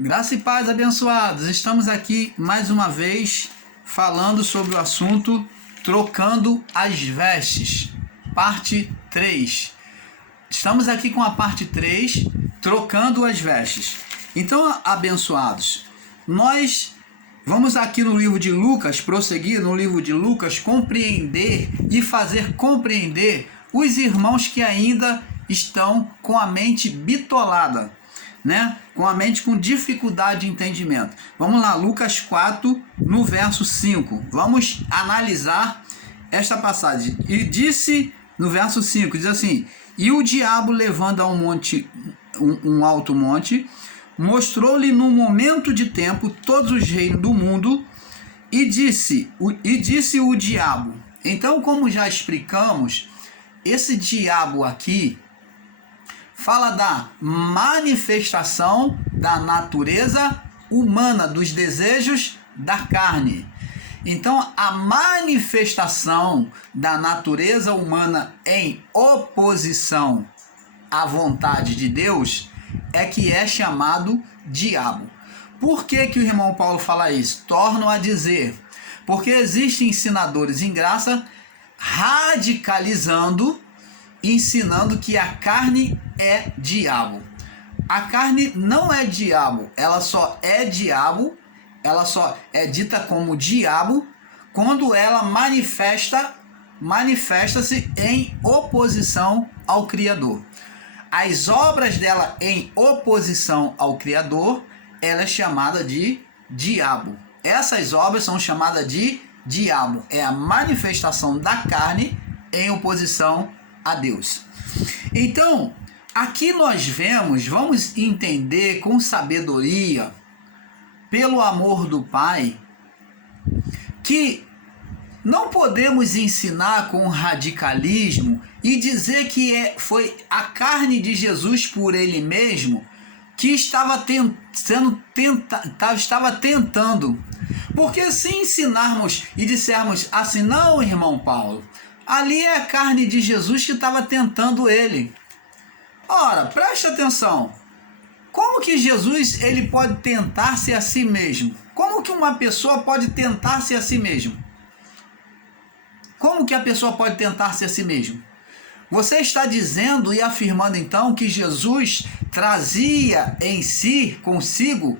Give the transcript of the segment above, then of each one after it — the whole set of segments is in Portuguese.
Graça e paz, abençoados. Estamos aqui mais uma vez falando sobre o assunto Trocando as Vestes, parte 3. Estamos aqui com a parte 3, Trocando as Vestes. Então, abençoados, nós vamos aqui no livro de Lucas, prosseguir no livro de Lucas, compreender e fazer compreender os irmãos que ainda estão com a mente bitolada, né? Com a mente com dificuldade de entendimento. Vamos lá, Lucas 4, no verso 5. Vamos analisar esta passagem. E disse, no verso 5, diz assim: e o diabo, levando a um alto monte, mostrou-lhe num momento de tempo todos os reinos do mundo, e disse o diabo. Então, como já explicamos, esse diabo aqui fala da manifestação da natureza humana, dos desejos da carne. Então, a manifestação da natureza humana em oposição à vontade de Deus é que é chamado diabo. Por que o irmão Paulo fala isso? Torno a dizer, porque existem ensinadores em graça radicalizando, ensinando que a carne é diabo. A carne não é diabo, ela só é diabo, ela só é dita como diabo quando ela manifesta-se em oposição ao Criador. As obras dela em oposição ao Criador, ela é chamada de diabo. Essas obras são chamadas de diabo. É a manifestação da carne em oposição a Deus. Então, aqui nós vamos entender com sabedoria, pelo amor do Pai, que não podemos ensinar com radicalismo e dizer que foi a carne de Jesus por ele mesmo que estava tentando. Porque se ensinarmos e dissermos assim, não, irmão Paulo, ali é a carne de Jesus que estava tentando ele. Ora, preste atenção. Como que Jesus ele pode tentar-se a si mesmo? Como que uma pessoa pode tentar-se a si mesmo? Como que a pessoa pode tentar-se a si mesmo? Você está dizendo e afirmando então que Jesus trazia em si, consigo,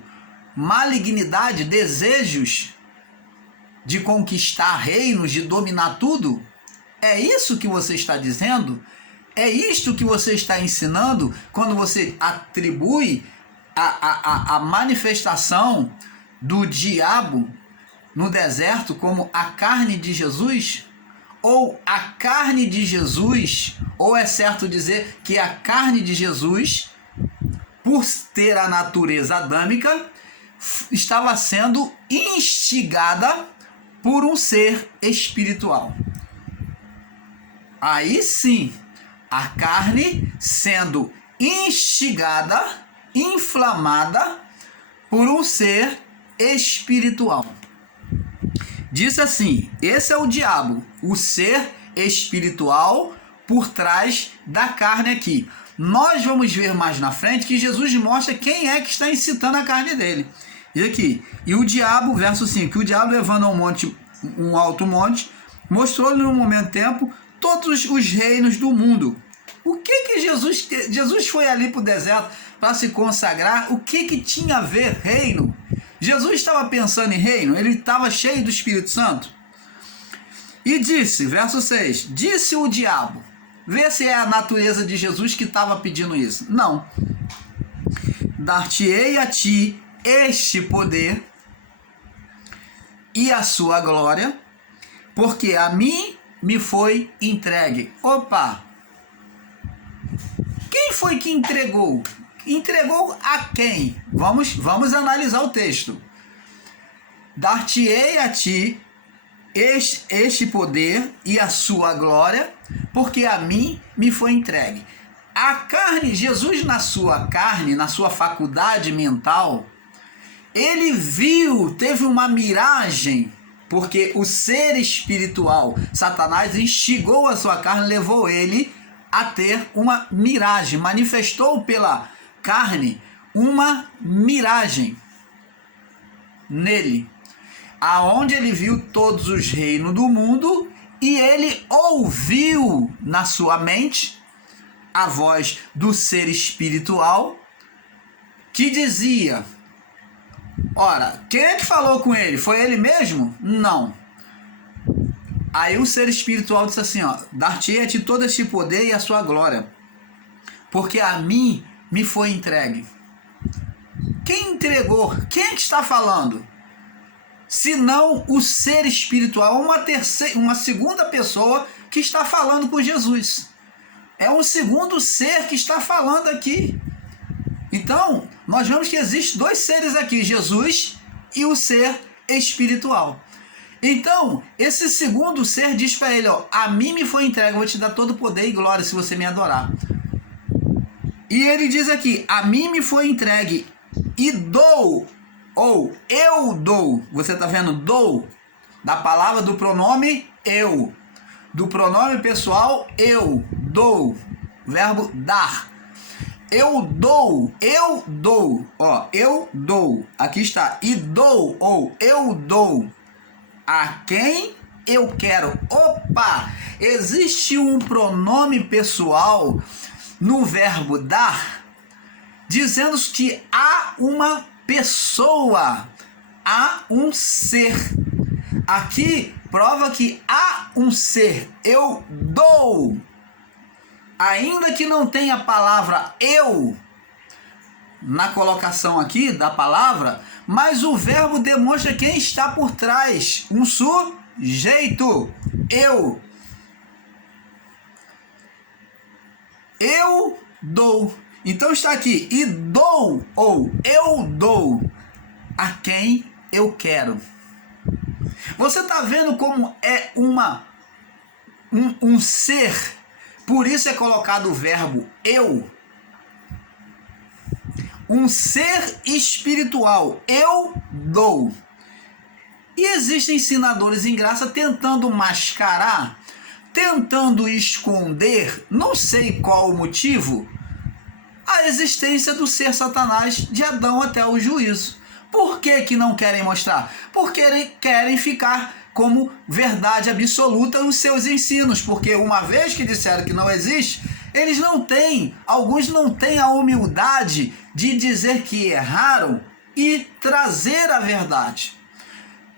malignidade, desejos de conquistar reinos, de dominar tudo? É isso que você está dizendo? É isto que você está ensinando quando você atribui a manifestação do diabo no deserto como a carne de Jesus? Ou a carne de Jesus, ou é certo dizer que a carne de Jesus, por ter a natureza adâmica, estava sendo instigada por um ser espiritual. Aí sim, a carne sendo instigada, inflamada por um ser espiritual. Diz assim, esse é o diabo, o ser espiritual por trás da carne aqui. Nós vamos ver mais na frente que Jesus mostra quem é que está incitando a carne dele. E aqui, e o diabo, verso 5, o diabo levando um alto monte, mostrou-lhe no momento de tempo todos os reinos do mundo. O que Jesus foi ali para o deserto para se consagrar? O que tinha a ver reino? Jesus estava pensando em reino? Ele estava cheio do Espírito Santo? E disse, verso 6, disse o diabo, vê se é a natureza de Jesus que estava pedindo isso. Não. Dar-te-ei a ti este poder e a sua glória, porque a mim me foi entregue. Opa! Quem foi que entregou? Entregou a quem? Vamos analisar o texto. Dar-te-ei a ti este poder e a sua glória, porque a mim me foi entregue. A carne, Jesus na sua carne, na sua faculdade mental, ele viu, teve uma miragem, porque o ser espiritual, Satanás, instigou a sua carne, levou ele a ter uma miragem, manifestou pela carne uma miragem nele, aonde ele viu todos os reinos do mundo e ele ouviu na sua mente a voz do ser espiritual que dizia: ora, quem é que falou com ele? Foi ele mesmo? Não. Aí o ser espiritual disse assim, ó: dar-te-ei todo este poder e a sua glória, porque a mim me foi entregue. Quem entregou? Quem é que está falando? Senão o ser espiritual, uma segunda pessoa que está falando com Jesus. É um segundo ser que está falando aqui. Então, nós vemos que existem dois seres aqui, Jesus e o ser espiritual. Então, esse segundo ser diz para ele, ó: a mim me foi entregue, eu vou te dar todo o poder e glória se você me adorar. E ele diz aqui: a mim me foi entregue e dou, ou eu dou. Você está vendo? Dou, da palavra do pronome eu, do pronome pessoal eu, dou, verbo dar. Eu dou, ó, eu dou, aqui está, e dou, ou eu dou, a quem eu quero. Opa, existe um pronome pessoal no verbo dar, dizendo que há uma pessoa, há um ser. Aqui prova que há um ser, eu dou. Ainda que não tenha a palavra eu na colocação aqui da palavra, mas o verbo demonstra quem está por trás, um sujeito, eu. Eu dou. Então está aqui, e dou, ou eu dou, a quem eu quero. Você está vendo como é um ser? Por isso é colocado o verbo eu. Um ser espiritual, eu dou. E existem ensinadores em graça tentando mascarar, tentando esconder, não sei qual o motivo, a existência do ser Satanás de Adão até o juízo. Por que que não querem mostrar? Porque querem ficar como verdade absoluta os seus ensinos, porque uma vez que disseram que não existe, eles não têm, alguns não têm a humildade de dizer que erraram e trazer a verdade.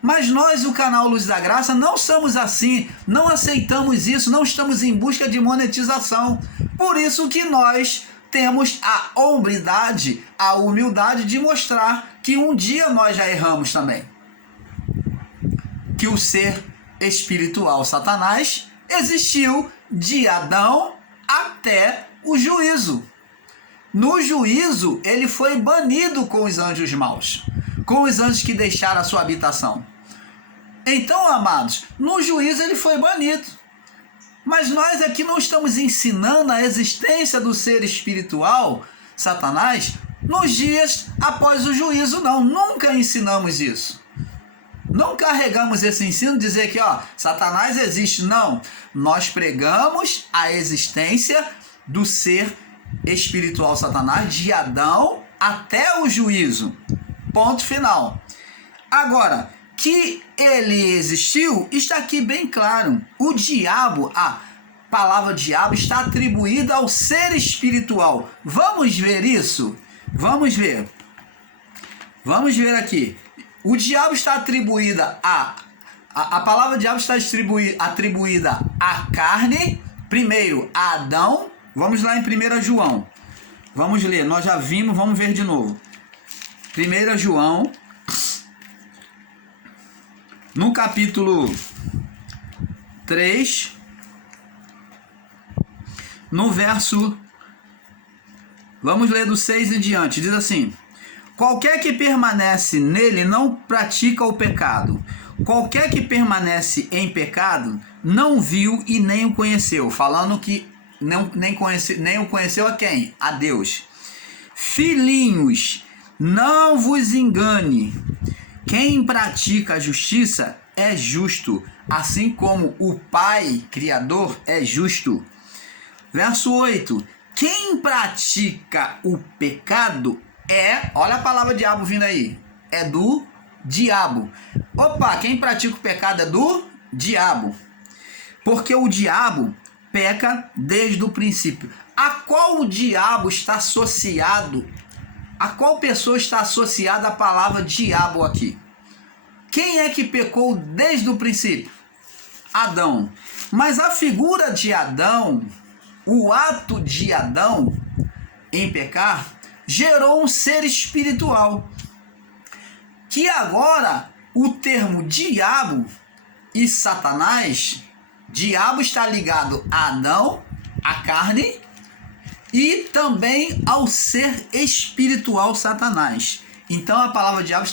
Mas nós, o canal Luz da Graça, não somos assim, não aceitamos isso, não estamos em busca de monetização. Por isso que nós temos a hombridade, a humildade de mostrar que um dia nós já erramos também. Que o ser espiritual Satanás existiu de Adão até o juízo. No juízo, ele foi banido com os anjos maus, com os anjos que deixaram a sua habitação. Então, amados, no juízo ele foi banido. Mas nós aqui não estamos ensinando a existência do ser espiritual Satanás nos dias após o juízo, não. Nunca ensinamos isso. Não carregamos esse ensino de dizer que, ó, Satanás existe. Não. Nós pregamos a existência do ser espiritual Satanás de Adão até o juízo. Ponto final. Agora, que ele existiu, está aqui bem claro. O diabo, a palavra diabo está atribuída ao ser espiritual. Vamos ver isso? Vamos ver. Vamos ver aqui. O diabo está atribuída a palavra diabo está atribuída à carne, primeiro a Adão. Vamos lá em 1 João. Vamos ler, nós já vimos, vamos ver de novo. 1 João, no capítulo 3, no verso, vamos ler do 6 em diante, diz assim: qualquer que permanece nele não pratica o pecado. Qualquer que permanece em pecado não viu e nem o conheceu. Falando que nem o conheceu a quem? A Deus. Filhinhos, não vos engane. Quem pratica a justiça é justo, assim como o Pai Criador é justo. Verso 8. Quem pratica o pecado olha a palavra diabo vindo aí, é do diabo. Opa, quem pratica o pecado é do diabo. Porque o diabo peca desde o princípio. A qual o diabo está associado? A qual pessoa está associada à palavra diabo aqui? Quem é que pecou desde o princípio? Adão. Mas a figura de Adão, o ato de Adão em pecar, gerou um ser espiritual. Que agora o termo diabo e Satanás, diabo está ligado a Adão, a carne, e também ao ser espiritual Satanás. Então a palavra diabo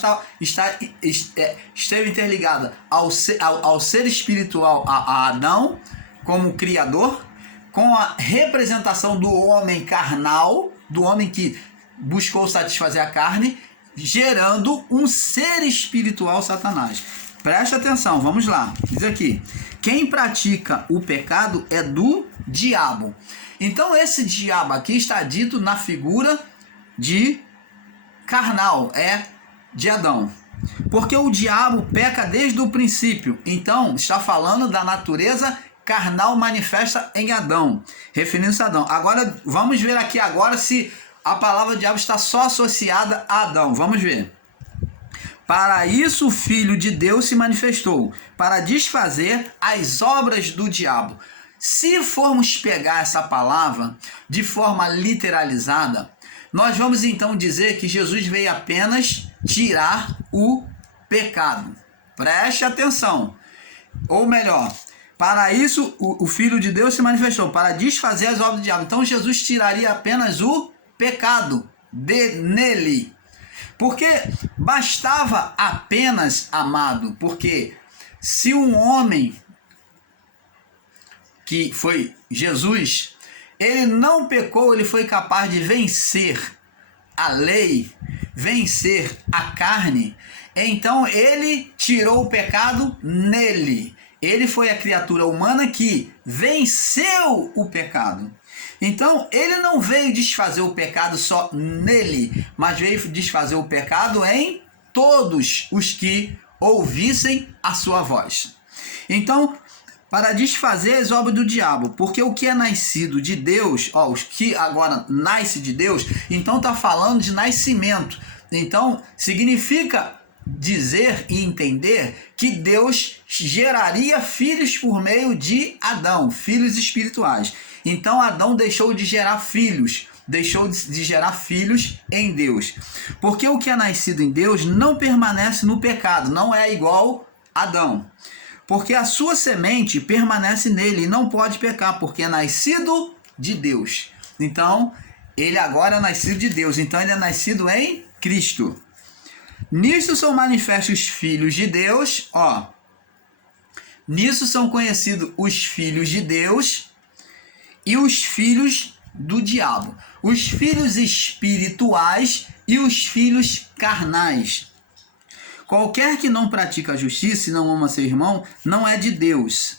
esteve interligada ao ser espiritual a Adão, como criador, com a representação do homem carnal, do homem que buscou satisfazer a carne, gerando um ser espiritual Satanás. Preste atenção, vamos lá. Diz aqui: quem pratica o pecado é do diabo. Então esse diabo aqui está dito na figura de carnal, de Adão. Porque o diabo peca desde o princípio. Então está falando da natureza carnal manifesta em Adão, referindo-se a Adão. Agora vamos ver aqui agora se a palavra diabo está só associada a Adão. Vamos ver. Para isso o Filho de Deus se manifestou, para desfazer as obras do diabo. Se formos pegar essa palavra de forma literalizada, nós vamos então dizer que Jesus veio apenas tirar o pecado. Preste atenção. Ou melhor, para isso o Filho de Deus se manifestou, para desfazer as obras do diabo. Então Jesus tiraria apenas o pecado nele. Porque bastava apenas, amado, porque se um homem que foi Jesus, ele não pecou, ele foi capaz de vencer a lei, vencer a carne, então ele tirou o pecado nele. Ele foi a criatura humana que venceu o pecado. Então ele não veio desfazer o pecado só nele, mas veio desfazer o pecado em todos os que ouvissem a sua voz. Então, para desfazer as obras do diabo, porque o que é nascido de Deus, os que agora nasce de Deus, então está falando de nascimento. Então significa dizer e entender que Deus geraria filhos por meio de Adão, filhos espirituais. Então Adão deixou de gerar filhos, deixou de gerar filhos em Deus. Porque o que é nascido em Deus não permanece no pecado, não é igual a Adão. Porque a sua semente permanece nele e não pode pecar, porque é nascido de Deus. Então, ele agora é nascido de Deus, então ele é nascido em Cristo. Nisso são manifestos os filhos de Deus, nisso são conhecidos os filhos de Deus e os filhos do diabo. Os filhos espirituais e os filhos carnais. Qualquer que não pratica a justiça e não ama seu irmão, não é de Deus.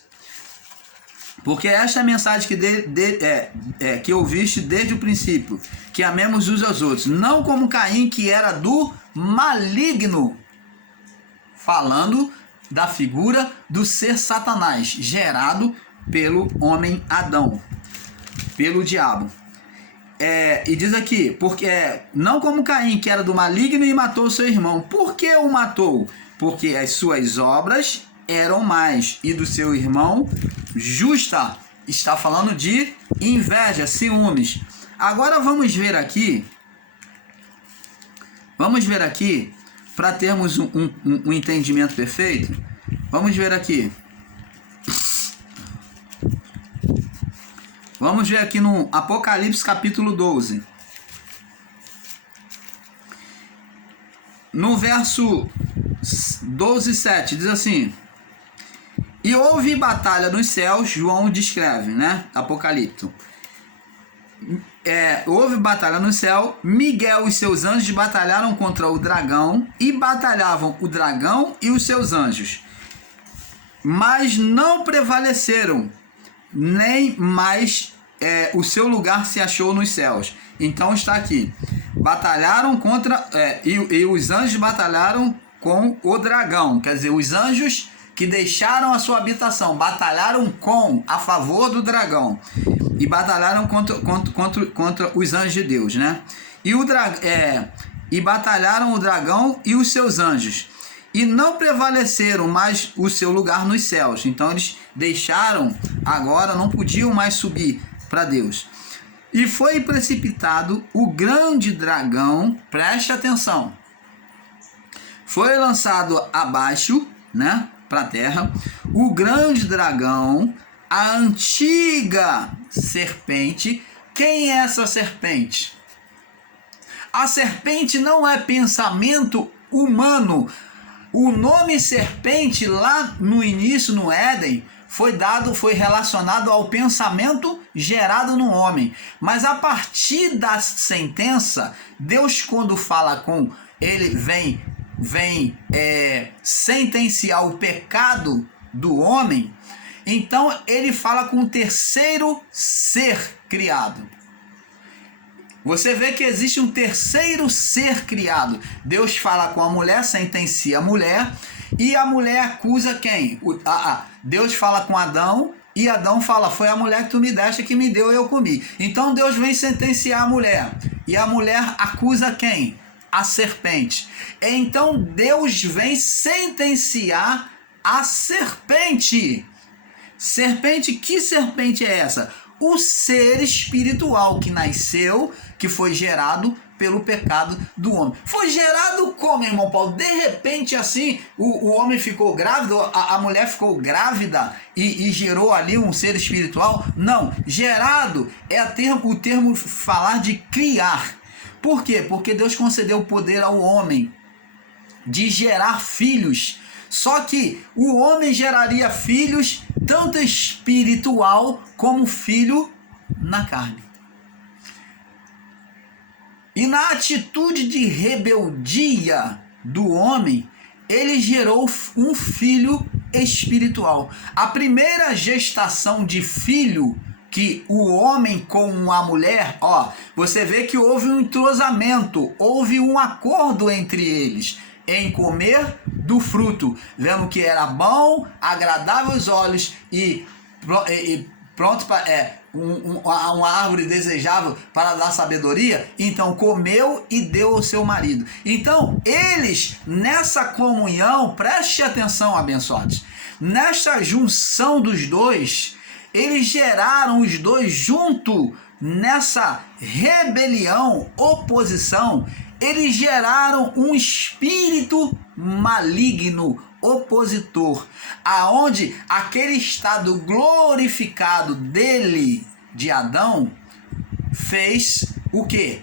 Porque esta é a mensagem que ouviste desde o princípio, que amemos uns aos outros, não como Caim, que era do maligno, falando da figura do ser Satanás, gerado pelo homem Adão, pelo diabo. E diz aqui, porque não como Caim, que era do maligno e matou seu irmão. Por que o matou? Porque as suas obras eram mais, e do seu irmão justa. Está falando de inveja, ciúmes. Agora vamos ver aqui, para termos um entendimento perfeito. Vamos ver aqui. Vamos ver aqui no Apocalipse capítulo 12. No verso 12, 7, diz assim: e houve batalha nos céus, João descreve, Apocalipse. Houve batalha no céu, Miguel e seus anjos batalharam contra o dragão, e batalhavam o dragão e os seus anjos, mas não prevaleceram, nem mais o seu lugar se achou nos céus. Então está aqui. Batalharam contra... e os anjos batalharam com o dragão. Quer dizer, os anjos que deixaram a sua habitação batalharam a favor do dragão. E batalharam contra os anjos de Deus, né? E batalharam o dragão e os seus anjos. E não prevaleceram mais o seu lugar nos céus. Então eles deixaram, agora não podiam mais subir para Deus. E foi precipitado o grande dragão, preste atenção, foi lançado abaixo, né, para a terra, o grande dragão, a antiga serpente. Quem é essa serpente? A serpente não é pensamento humano. O nome serpente lá no início, no Éden, foi relacionado ao pensamento gerado no homem. Mas a partir da sentença, Deus, quando fala com ele, vem sentenciar o pecado do homem, então ele fala com o terceiro ser criado. Você vê que existe um terceiro ser criado. Deus fala com a mulher, sentencia a mulher, e a mulher acusa quem? Deus fala com Adão, e Adão fala, foi a mulher que tu me deste, que me deu e eu comi. Então Deus vem sentenciar a mulher, e a mulher acusa quem? A serpente. Então Deus vem sentenciar a serpente. Serpente, que serpente é essa? O ser espiritual que nasceu, que foi gerado pelo pecado do homem. Foi gerado como, irmão Paulo? De repente, assim, o homem ficou grávido, a mulher ficou grávida e gerou ali um ser espiritual? Não, gerado é o termo falar de criar. Por quê? Porque Deus concedeu o poder ao homem de gerar filhos. Só que o homem geraria filhos tanto espiritual como filho na carne. E na atitude de rebeldia do homem, ele gerou um filho espiritual. A primeira gestação de filho que o homem com a mulher, você vê que houve um entrosamento, houve um acordo entre eles em comer do fruto, vendo que era bom, agradável aos olhos e pronto para uma árvore desejável para dar sabedoria. Então comeu e deu ao seu marido. Então eles, nessa comunhão, preste atenção, abençoados, nessa junção dos dois, eles geraram os dois junto, nessa rebelião, oposição, eles geraram um espírito maligno, opositor, aonde aquele estado glorificado dele, de Adão, fez o quê?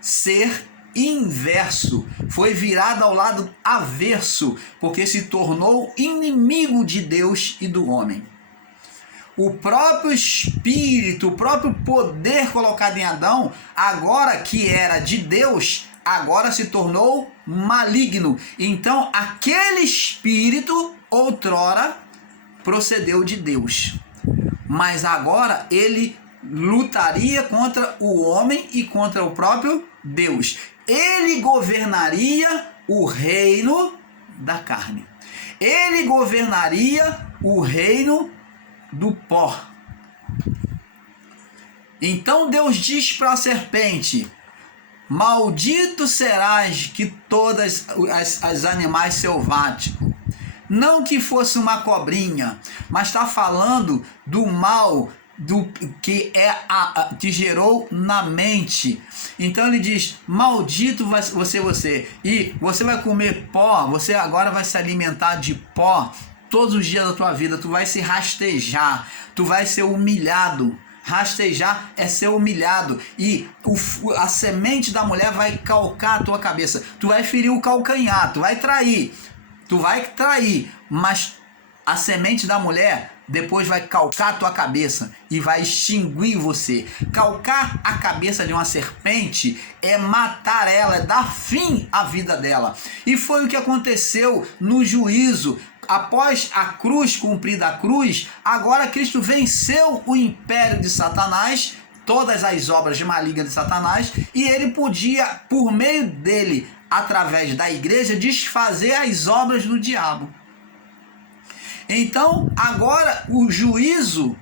Ser inverso, foi virado ao lado avesso, porque se tornou inimigo de Deus e do homem. O próprio espírito, o próprio poder colocado em Adão, agora que era de Deus, agora se tornou maligno. Então aquele espírito outrora procedeu de Deus, mas agora ele lutaria contra o homem e contra o próprio Deus. Ele governaria o reino da carne. Ele governaria o reino do pó. Então Deus diz para a serpente: maldito serás que todas as animais selváticos. Não que fosse uma cobrinha, mas está falando do mal que que gerou na mente. Então ele diz: maldito você, e você vai comer pó, você agora vai se alimentar de pó todos os dias da tua vida, tu vai se rastejar, tu vai ser humilhado. Rastejar é ser humilhado, e a semente da mulher vai calcar a tua cabeça, tu vai ferir o calcanhar, tu vai trair, mas a semente da mulher depois vai calcar a tua cabeça e vai extinguir você. Calcar a cabeça de uma serpente é matar ela, é dar fim à vida dela. E foi o que aconteceu no juízo. após a cruz, cumprida a cruz, agora Cristo venceu o império de Satanás, todas as obras malignas de Satanás, e ele podia, por meio dele, através da igreja, desfazer as obras do diabo. Então, agora o juízo,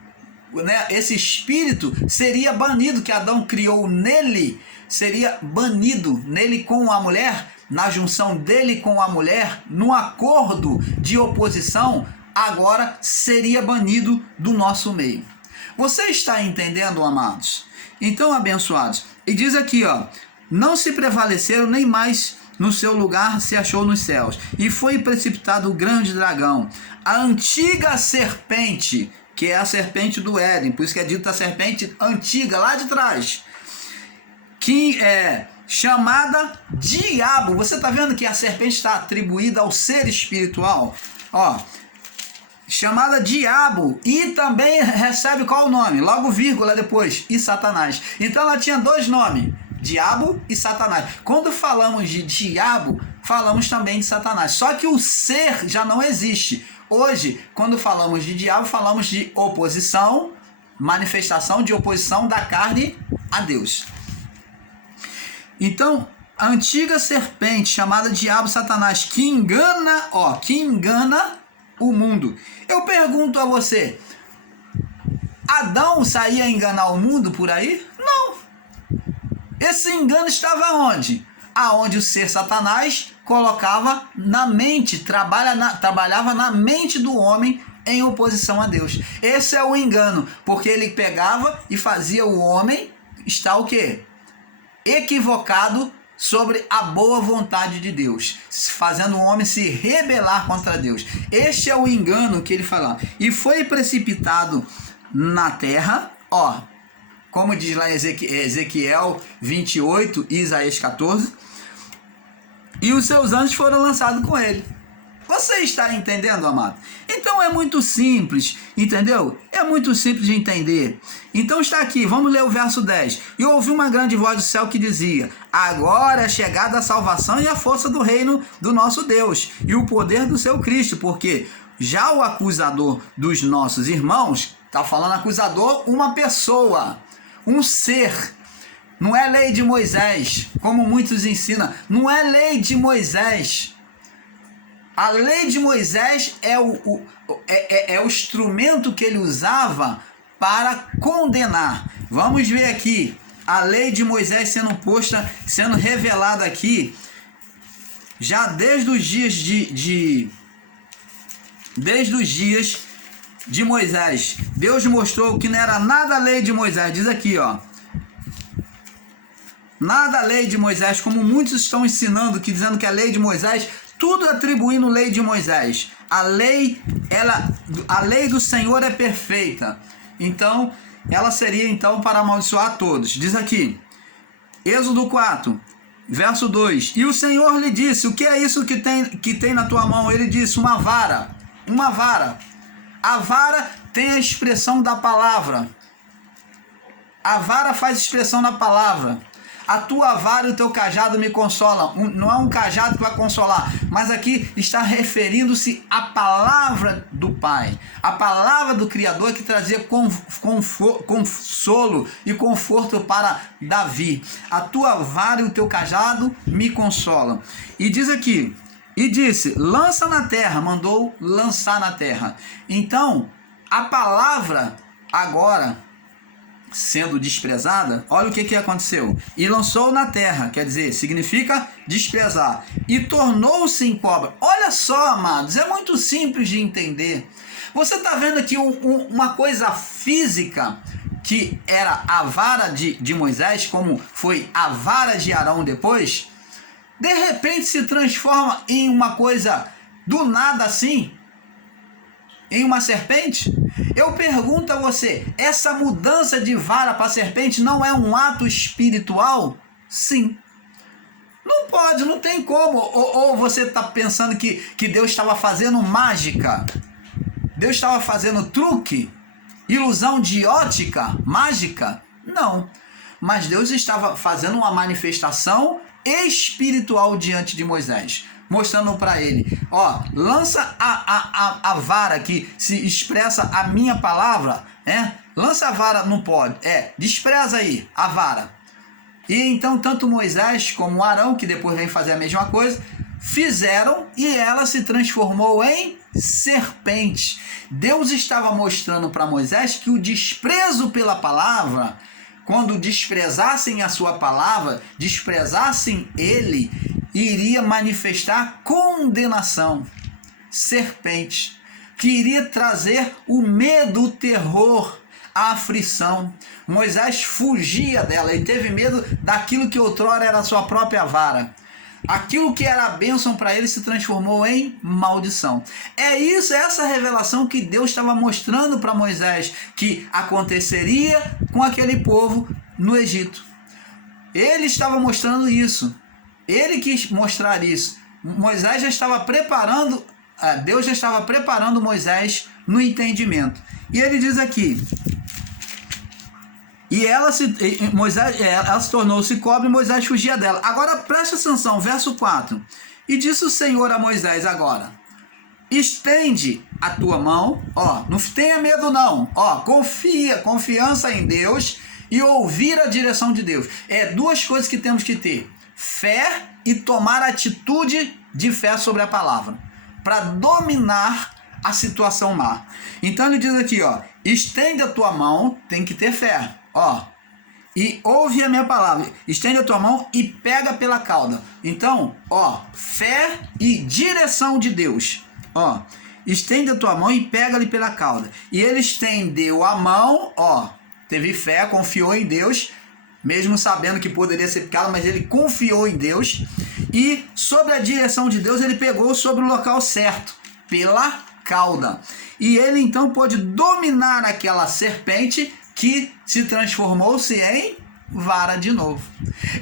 né, esse espírito seria banido, que Adão criou nele, seria banido nele com a mulher, na junção dele com a mulher, no acordo de oposição, agora seria banido do nosso meio. Você está entendendo, amados? Então, abençoados, e diz aqui, ó, não se prevaleceram nem mais no seu lugar se achou nos céus, e foi precipitado o grande dragão, a antiga serpente, que é a serpente do Éden, por isso que é dito a serpente antiga, lá de trás, que é chamada diabo. Você está vendo que a serpente está atribuída ao ser espiritual? Ó, chamada diabo, e também recebe qual o nome? Logo vírgula depois, e Satanás. Então ela tinha dois nomes, diabo e Satanás. Quando falamos de diabo, falamos também de Satanás. Só que o ser já não existe. Hoje, quando falamos de diabo, falamos de oposição, manifestação de oposição da carne a Deus. Então, a antiga serpente chamada diabo, Satanás, que engana o mundo. Eu pergunto a você, Adão saía a enganar o mundo por aí? Não. Esse engano estava onde? Aonde o ser Satanás colocava na mente, trabalhava na mente do homem em oposição a Deus. Esse é o engano, porque ele pegava e fazia o homem estar o quê? Equivocado sobre a boa vontade de Deus, fazendo o homem se rebelar contra Deus. Este é o engano que ele fala. E foi precipitado na terra, ó, como diz lá em Ezequiel 28 e Isaías 14, e os seus anjos foram lançados com ele. Você está entendendo, amado? Então é muito simples, entendeu? É muito simples de entender. Então está aqui, vamos ler o verso 10. E ouvi uma grande voz do céu que dizia: agora é chegada a salvação e a força do reino do nosso Deus, e o poder do seu Cristo, porque já o acusador dos nossos irmãos, está falando acusador, uma pessoa, um ser. Não é lei de Moisés, como muitos ensinam. Não é lei de Moisés. A lei de Moisés é o instrumento que ele usava para condenar. Vamos ver aqui a lei de Moisés sendo revelada aqui, já desde os dias de Moisés. Deus mostrou que não era nada a lei de Moisés. Diz aqui, ó. Nada a lei de Moisés, como muitos estão ensinando, dizendo que a lei de Moisés, tudo atribuindo lei de Moisés. A lei do Senhor é perfeita. Então, ela seria então para amaldiçoar todos. Diz aqui, Êxodo 4, verso 2. E o Senhor lhe disse: o que é isso que tem na tua mão? Ele disse: uma vara. Uma vara. A vara tem a expressão da palavra. A vara faz expressão da palavra. A tua vara e o teu cajado me consolam. Não é um cajado que vai consolar, mas aqui está referindo-se à palavra do Pai, a palavra do Criador que trazia consolo e conforto para Davi. A tua vara e o teu cajado me consolam. E diz aqui, e disse: lança na terra, mandou lançar na terra. Então, a palavra agora sendo desprezada, olha o que aconteceu. E lançou na terra, quer dizer, significa desprezar. E tornou-se em cobra. Olha só, amados, é muito simples de entender. Você está vendo aqui uma coisa física, que era a vara de Moisés, como foi a vara de Arão depois, de repente se transforma em uma coisa do nada assim, em uma serpente. Eu pergunto a você, essa mudança de vara para serpente não é um ato espiritual? Sim. Não pode, não tem como. Ou você está pensando que Deus estava fazendo mágica? Deus estava fazendo truque? Ilusão de ótica? Mágica? Não. Mas Deus estava fazendo uma manifestação espiritual diante de Moisés. mostrando para ele, ó, lança a vara que se expressa a minha palavra, né? Lança a vara no pódio, despreza aí a vara. E então tanto Moisés como Arão, que depois vem fazer a mesma coisa, fizeram e ela se transformou em serpente. Deus estava mostrando para Moisés que o desprezo pela palavra, quando desprezassem a sua palavra, desprezassem ele, iria manifestar condenação, serpente, que iria trazer o medo, o terror, a aflição. Moisés fugia dela, ele teve medo daquilo que outrora era a sua própria vara. Aquilo que era a bênção para ele se transformou em maldição. É isso, essa revelação que Deus estava mostrando para Moisés que aconteceria com aquele povo no Egito. Ele estava mostrando isso. Ele quis mostrar isso. Moisés já estava preparando, Deus já estava preparando Moisés no entendimento. E ele diz aqui: e ela se tornou-se cobra e Moisés fugia dela. Agora preste atenção, verso 4. E disse o Senhor a Moisés agora: estende a tua mão, não tenha medo não, confiança em Deus e ouvir a direção de Deus. Duas coisas que temos que ter: fé e tomar atitude de fé sobre a palavra, para dominar a situação má. Então ele diz aqui, estende a tua mão, tem que ter fé, e ouve a minha palavra, estende a tua mão e pega pela cauda. Então, fé e direção de Deus, estende a tua mão e pega-lhe pela cauda. E ele estendeu a mão, teve fé, confiou em Deus, mesmo sabendo que poderia ser picado, mas ele confiou em Deus, e sobre a direção de Deus ele pegou sobre o local certo, pela cauda. E ele então pôde dominar aquela serpente que se transformou-se em vara de novo.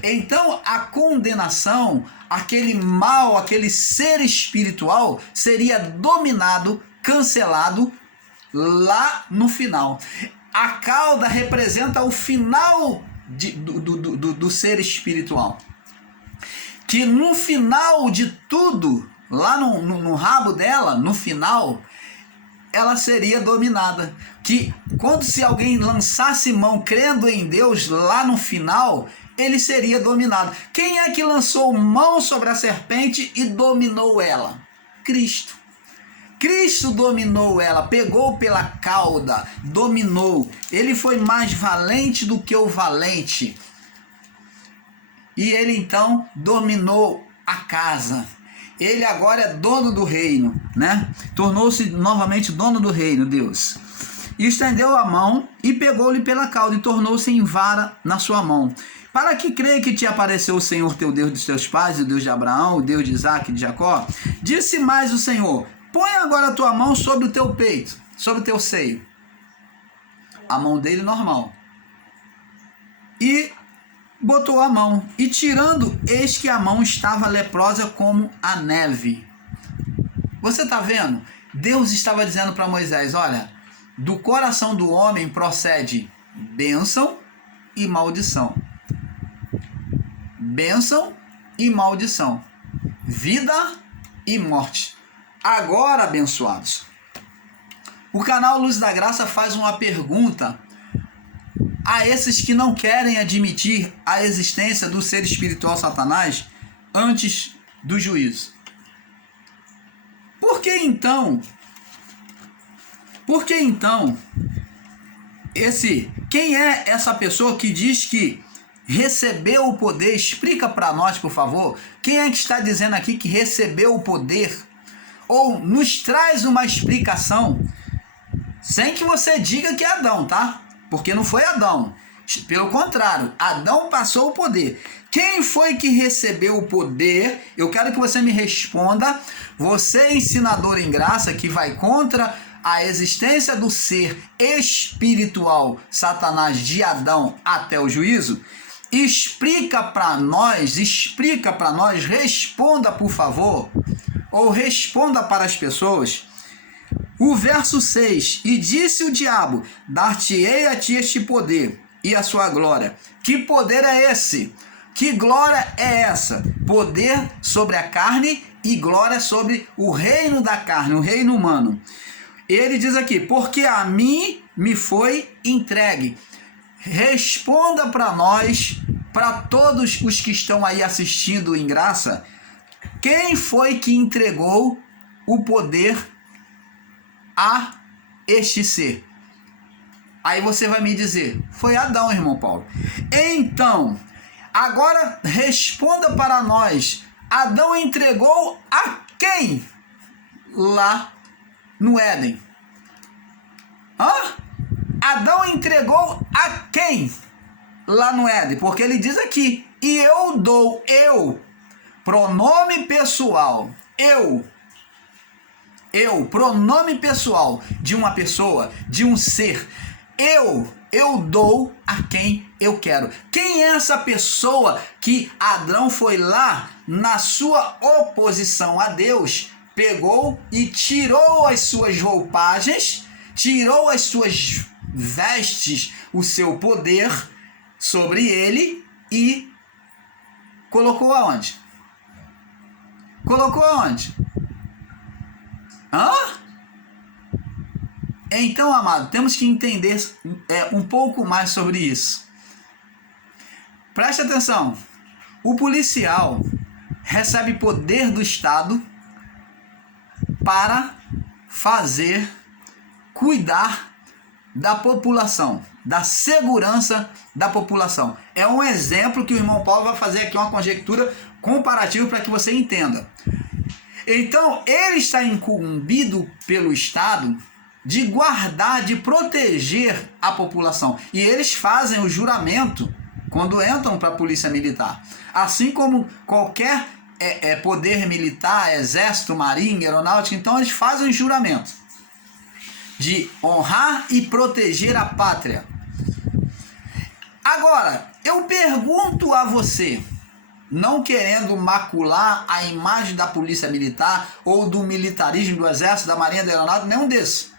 Então a condenação, aquele mal, aquele ser espiritual seria dominado, cancelado lá no final. A cauda representa o final do ser espiritual, que no final de tudo, lá no rabo dela, no final, ela seria dominada. Que quando se alguém lançasse mão crendo em Deus, lá no final, ele seria dominado. Quem é que lançou mão sobre a serpente e dominou ela? Cristo. Cristo dominou ela, pegou pela cauda, dominou. Ele foi mais valente do que o valente. E ele então dominou a casa. Ele agora é dono do reino, né? Tornou-se novamente dono do reino, Deus. E estendeu a mão e pegou-lhe pela cauda e tornou-se em vara na sua mão. Para que creia que te apareceu o Senhor teu Deus dos teus pais, o Deus de Abraão, o Deus de Isaque e de Jacó? Disse mais o Senhor: põe agora a tua mão sobre o teu peito, sobre o teu seio. A mão dele normal. E botou a mão, e tirando, eis que a mão estava leprosa como a neve. Você está vendo? Deus estava dizendo para Moisés: olha, do coração do homem procede bênção e maldição. Bênção e maldição. Vida e morte. Agora, abençoados, o canal Luz da Graça faz uma pergunta a esses que não querem admitir a existência do ser espiritual Satanás antes do juízo. Por que então, quem é essa pessoa que diz que recebeu o poder? Explica para nós, por favor. Quem é que está dizendo aqui que recebeu o poder? Ou nos traz uma explicação, sem que você diga que é Adão, tá? Porque não foi Adão. Pelo contrário, Adão passou o poder. Quem foi que recebeu o poder? Eu quero que você me responda. Você, ensinador em graça, que vai contra a existência do ser espiritual Satanás de Adão até o juízo, explica para nós, responda por favor, ou responda para as pessoas. O verso 6, e disse o diabo: dar-te-ei a ti este poder e a sua glória. Que poder é esse? Que glória é essa? Poder sobre a carne e glória sobre o reino da carne, o reino humano. Ele diz aqui, porque a mim me foi entregue. Responda para nós, para todos os que estão aí assistindo em graça, quem foi que entregou o poder a este ser? Aí você vai me dizer, foi Adão, irmão Paulo. Então, agora responda para nós, Adão entregou a quem lá no Éden? Adão entregou a quem lá no Éden? Porque ele diz aqui, e eu dou, pronome pessoal, pronome pessoal de uma pessoa, de um ser, eu dou a quem eu quero. Quem é essa pessoa que Adão foi lá, na sua oposição a Deus, pegou e tirou as suas roupagens, tirou as suas vestes, o seu poder sobre ele e colocou aonde? Colocou aonde? Então, amado, temos que entender um pouco mais sobre isso. Preste atenção. O policial recebe poder do Estado para cuidar da população, da segurança da população. É um exemplo que o irmão Paulo vai fazer aqui, uma conjectura comparativa para que você entenda. Então, ele está incumbido pelo Estado de guardar, de proteger a população. E eles fazem o juramento quando entram para a polícia militar. Assim como qualquer poder militar, exército, marinha, aeronáutica, então eles fazem o juramento de honrar e proteger a pátria. Agora, eu pergunto a você, não querendo macular a imagem da polícia militar ou do militarismo, do exército, da marinha, da aeronáutica, nenhum desses.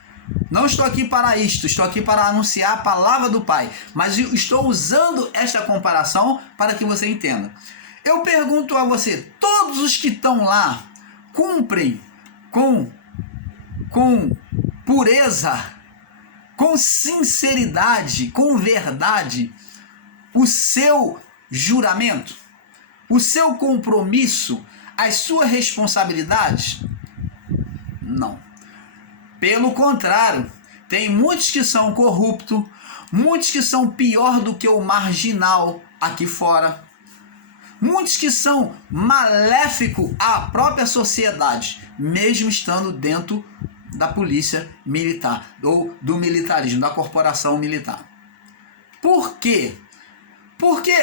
Não estou aqui para isto, estou aqui para anunciar a palavra do Pai, mas eu estou usando esta comparação para que você entenda. Eu pergunto a você, todos os que estão lá cumprem com pureza, com sinceridade, com verdade, o seu juramento, o seu compromisso, as suas responsabilidades? Não. Pelo contrário, tem muitos que são corruptos, muitos que são pior do que o marginal aqui fora, muitos que são maléficos à própria sociedade, mesmo estando dentro da polícia militar ou do militarismo, da corporação militar. Por quê? Porque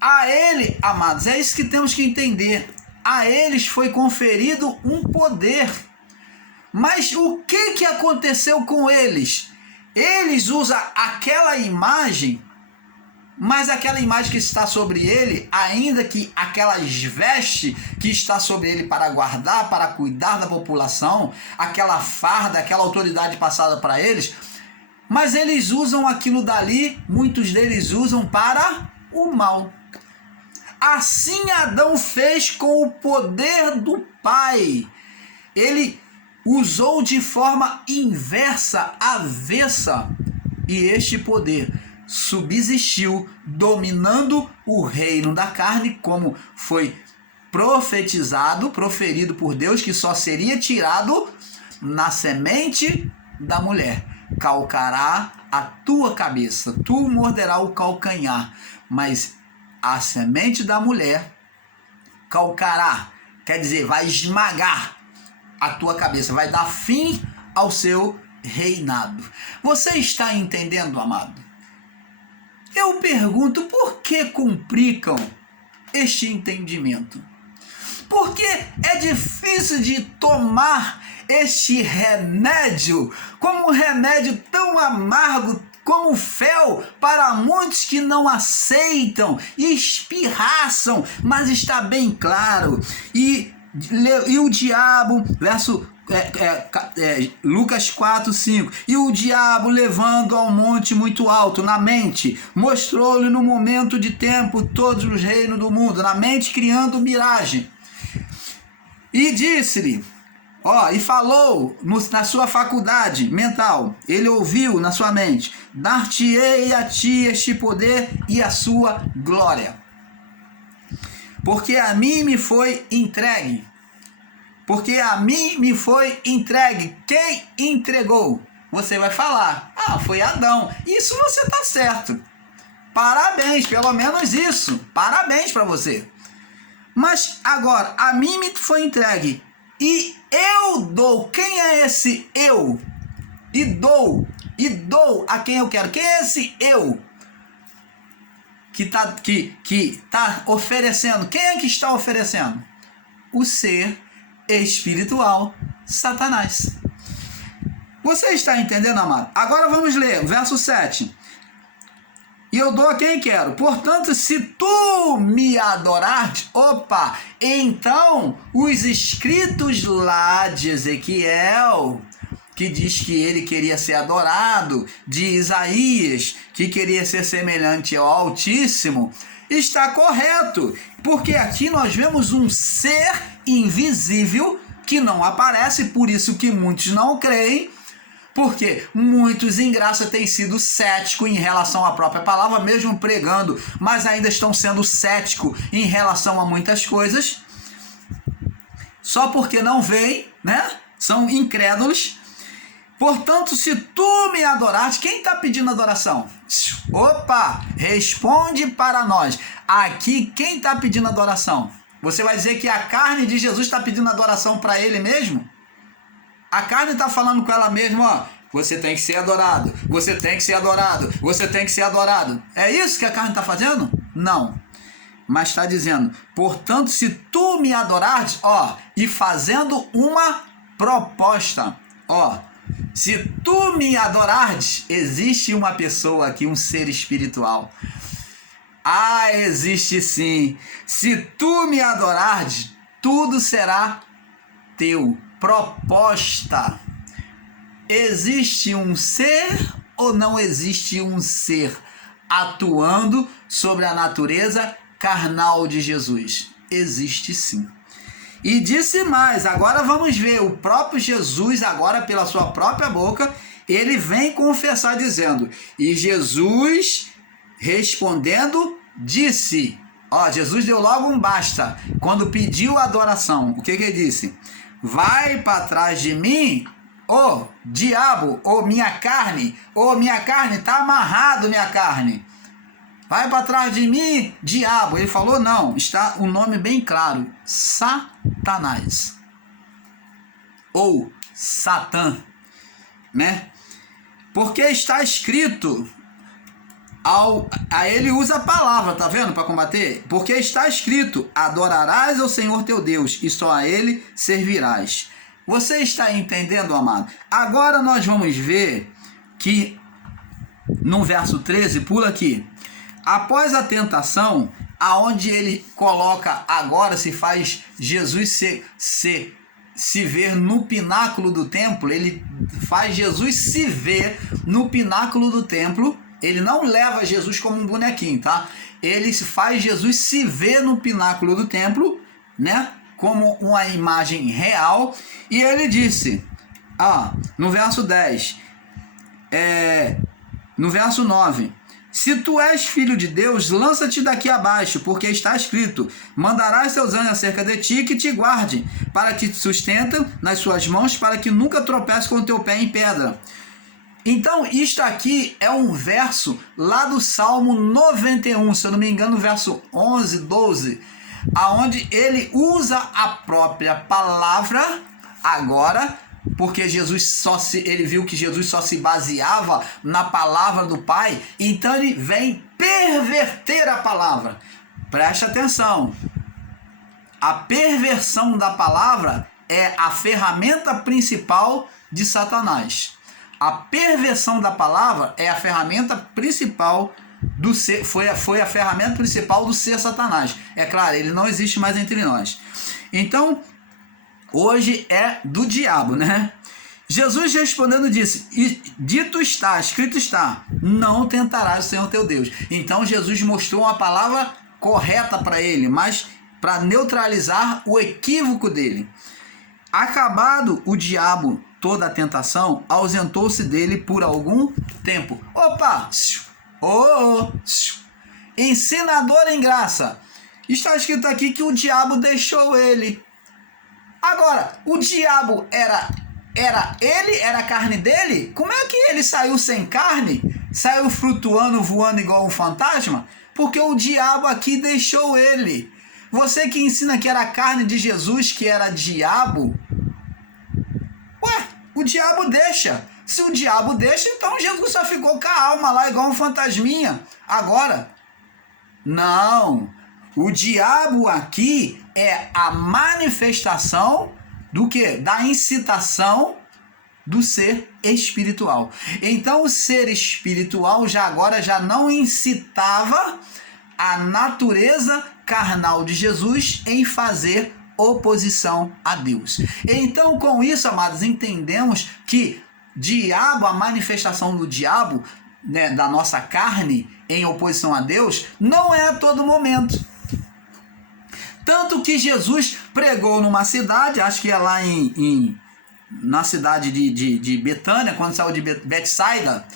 a ele, amados, é isso que temos que entender. A eles foi conferido um poder. Mas o que aconteceu com eles? Eles usam aquela imagem, mas aquela imagem que está sobre ele, ainda que aquelas vestes que está sobre ele para guardar, para cuidar da população, aquela farda, aquela autoridade passada para eles, mas eles usam aquilo dali, muitos deles usam para o mal. Assim Adão fez com o poder do Pai. Ele usou de forma inversa, avessa, e este poder subsistiu, dominando o reino da carne, como foi profetizado, proferido por Deus, que só seria tirado na semente da mulher. Calcará a tua cabeça, tu morderá o calcanhar, mas a semente da mulher calcará, quer dizer, vai esmagar a tua cabeça, vai dar fim ao seu reinado. Você está entendendo, amado? Eu pergunto, por que complicam este entendimento? Porque é difícil de tomar este remédio, como um remédio tão amargo, como fel, para muitos que não aceitam e espirraçam, mas está bem claro. E o diabo, verso Lucas 4, 5. E o diabo, levando ao monte muito alto, na mente, mostrou-lhe no momento de tempo todos os reinos do mundo, na mente criando miragem. E disse-lhe, e falou na sua faculdade mental, ele ouviu na sua mente, dar-te-ei a ti este poder e a sua glória. Porque a mim me foi entregue. Porque a mim me foi entregue. Quem entregou? Você vai falar, foi Adão. Isso você está certo. Parabéns, pelo menos isso. Parabéns para você. Mas agora, a mim me foi entregue. E eu dou. Quem é esse eu? E dou a quem eu quero. Quem é esse eu? Que tá oferecendo. Quem é que está oferecendo? O ser espiritual, Satanás. Você está entendendo, amado? Agora vamos ler o verso 7. E eu dou a quem quero. Portanto, se tu me adorares, então os escritos lá de Ezequiel, que diz que ele queria ser adorado, de Isaías, que queria ser semelhante ao Altíssimo, está correto. Porque aqui nós vemos um ser invisível que não aparece, por isso que muitos não creem, porque muitos em graça têm sido céticos em relação à própria palavra, mesmo pregando, mas ainda estão sendo céticos em relação a muitas coisas, só porque não veem, né? São incrédulos. Portanto, se tu me adorares, quem está pedindo adoração? Responde para nós. Aqui, quem está pedindo adoração? Você vai dizer que a carne de Jesus está pedindo adoração para ele mesmo? A carne está falando com ela mesma, você tem que ser adorado, você tem que ser adorado, você tem que ser adorado. É isso que a carne está fazendo? Não. Mas está dizendo, portanto, se tu me adorares, e fazendo uma proposta, se tu me adorares, existe uma pessoa aqui, um ser espiritual. Existe sim. Se tu me adorares, tudo será teu. Proposta. Existe um ser ou não existe um ser atuando sobre a natureza carnal de Jesus? Existe sim. E disse mais, agora vamos ver, o próprio Jesus, agora pela sua própria boca, ele vem confessar dizendo, e Jesus respondendo, disse, Jesus deu logo um basta, quando pediu a adoração, o que ele disse? Vai para trás de mim, diabo, minha carne, está amarrado minha carne. Vai para trás de mim, diabo. Ele falou não, está um nome bem claro, Satanás. Ou Satã, né? Porque está escrito, aí ele usa a palavra, tá vendo, para combater? Porque está escrito, adorarás ao Senhor teu Deus e só a ele servirás. Você está entendendo, amado? Agora nós vamos ver que no verso 13, pula aqui, após a tentação, aonde ele coloca agora, se faz Jesus se ver no pináculo do templo, ele faz Jesus se ver no pináculo do templo, ele não leva Jesus como um bonequinho, tá? Ele faz Jesus se ver no pináculo do templo, né? Como uma imagem real, e ele disse, no verso 10, no verso 9, se tu és filho de Deus, lança-te daqui abaixo, porque está escrito, mandarás teus anjos acerca de ti que te guarde, para que te sustentem nas suas mãos, para que nunca tropece com o teu pé em pedra. Então, isto aqui é um verso lá do Salmo 91, se eu não me engano, verso 11, 12, aonde ele usa a própria palavra agora, porque ele viu que Jesus só se baseava na palavra do Pai, então ele vem perverter a palavra. Preste atenção, a perversão da palavra é a ferramenta principal de Satanás. A perversão da palavra é a ferramenta principal do ser, foi a ferramenta principal do ser Satanás. É claro, ele não existe mais entre nós. Então, hoje é do diabo, né? Jesus respondendo disse, dito está, escrito está, não tentarás o Senhor teu Deus. Então Jesus mostrou uma palavra correta para ele, mas para neutralizar o equívoco dele. Acabado o diabo toda a tentação, ausentou-se dele por algum tempo. Opa! Ensinador em graça. Está escrito aqui que o diabo deixou ele. Agora, o diabo era ele? Era a carne dele? Como é que ele saiu sem carne? Saiu flutuando, voando igual um fantasma? Porque o diabo aqui deixou ele. Você que ensina que era a carne de Jesus, que era diabo. Ué, o diabo deixa. Se o diabo deixa, então Jesus só ficou com a alma lá igual um fantasminha. Agora, não. O diabo aqui é a manifestação do quê? Da incitação do ser espiritual. Então o ser espiritual agora já não incitava a natureza carnal de Jesus em fazer oposição a Deus. Então com isso, amados, entendemos que diabo, a manifestação do diabo, né, da nossa carne em oposição a Deus, não é a todo momento. Tanto que Jesus pregou numa cidade, acho que é lá na cidade de Betânia, quando saiu de Betsaida,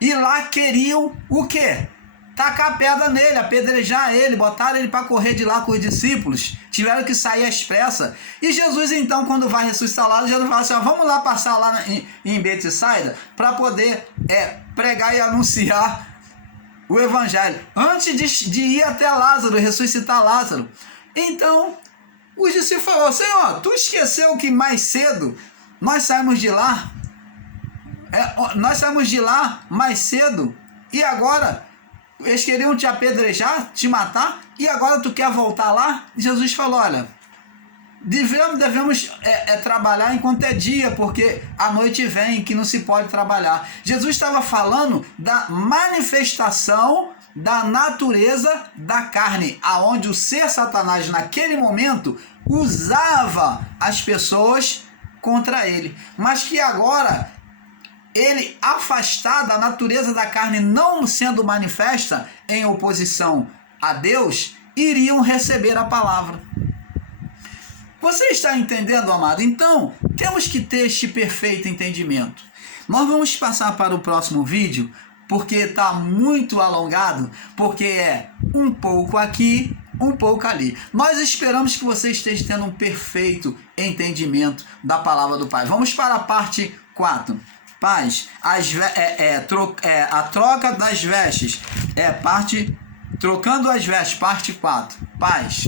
e lá queriam o quê? Tacar pedra nele, apedrejar ele, botaram ele para correr de lá com os discípulos, tiveram que sair às pressas. E Jesus então, quando vai ressuscitar lá, Jesus fala assim, ó, vamos lá passar lá em Betsaida, para poder pregar e anunciar o evangelho, antes de ir até Lázaro, ressuscitar Lázaro. Então, os discípulos falaram, Senhor, tu esqueceu que mais cedo nós saímos de lá? Nós saímos de lá mais cedo e agora eles queriam te apedrejar, te matar, e agora tu quer voltar lá? Jesus falou, olha, devemos trabalhar enquanto é dia, porque a noite vem que não se pode trabalhar. Jesus estava falando da manifestação da natureza da carne, aonde o ser Satanás naquele momento usava as pessoas contra ele, mas que agora ele, afastado da natureza da carne, não sendo manifesta em oposição a Deus, iriam receber a palavra. Você está entendendo, amado? Então, temos que ter este perfeito entendimento. Nós vamos passar para o próximo vídeo, porque está muito alongado, porque é um pouco aqui, um pouco ali. Nós esperamos que você esteja tendo um perfeito entendimento da palavra do Pai. Vamos para a parte 4. Paz, a troca das vestes, trocando as vestes, parte 4. Paz.